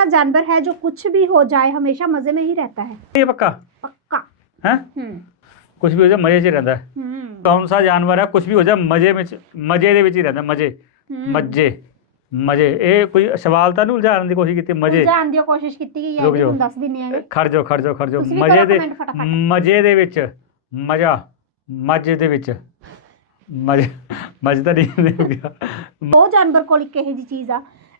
सा जानवर है जो कुछ भी हो जाए हमेशा मजे में ही रहता है ये पक्का पक्का है हम्म ਕੁਝ ਵੀ ਹੋ ਜਾ ਮਜ਼ੇ 'ਚ ਹੀ ਰਹਿੰਦਾ ਹੈ हम्म ਕੌਣ ਸਾ ਜਾਨਵਰ ਹੈ ਕੁਝ ਵੀ ਹੋ ਜਾ ਮਜ਼ੇ ਵਿੱਚ ਮਜ਼ੇ ਦੇ ਵਿੱਚ ਹੀ ਰਹਿੰਦਾ ਮਜ਼ੇ हम्म। ਮਜ਼ੇ ਮਜ਼ੇ ਇਹ ਕੋਈ ਸਵਾਲ ਤਾਂ ਨਹੀਂ ਉਲਝਾਉਣ ਦੀ ਕੋਸ਼ਿਸ਼ ਕੀਤੀ ਮਜ਼ੇ ਜਾਣ ਦੀ ਕੋਸ਼ਿਸ਼ ਕੀਤੀ ਗਈ ਹੈ ਰੁਕ ਵੀ ਜਾਓ। ਹੁਣ ਦੱਸ ਦਿੰਨੇ ਆਗੇ ਖੜ ਜਾਓ ਖੜ ਜਾਓ ਖੜ ਜਾਓ ਤੁਸੀਂ ਵੀ ਮਜ਼ੇ ਕਰੋ ਦੇ comment ਫਟਾਫਟ। ਮਜ਼ੇ ਦੇ ਵਿੱਚ ਮਜ਼ਾ ਮਜ਼ੇ ਦੇ ਵਿੱਚ ਮਜ਼ੇ ਮਜ਼ੇ ਤਾਂ ਨਹੀਂ ਹੋ ਗਿਆ ਉਹ ਜਾਨਵਰ ਕੋਲ ਇੱਕ ਇਹੋ ਜੀ ਚੀਜ਼ ਆ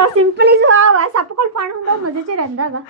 ਸੋ ਸਿੰਪਲੀ ਜਵਾਬ ਹੈ ਸੱਪ ਕੋਲ ਫਨ ਹੁੰਦਾ ਉਹ ਮਜ਼ੇ 'ਚ ਰਹਿੰਦਾ ਵਾ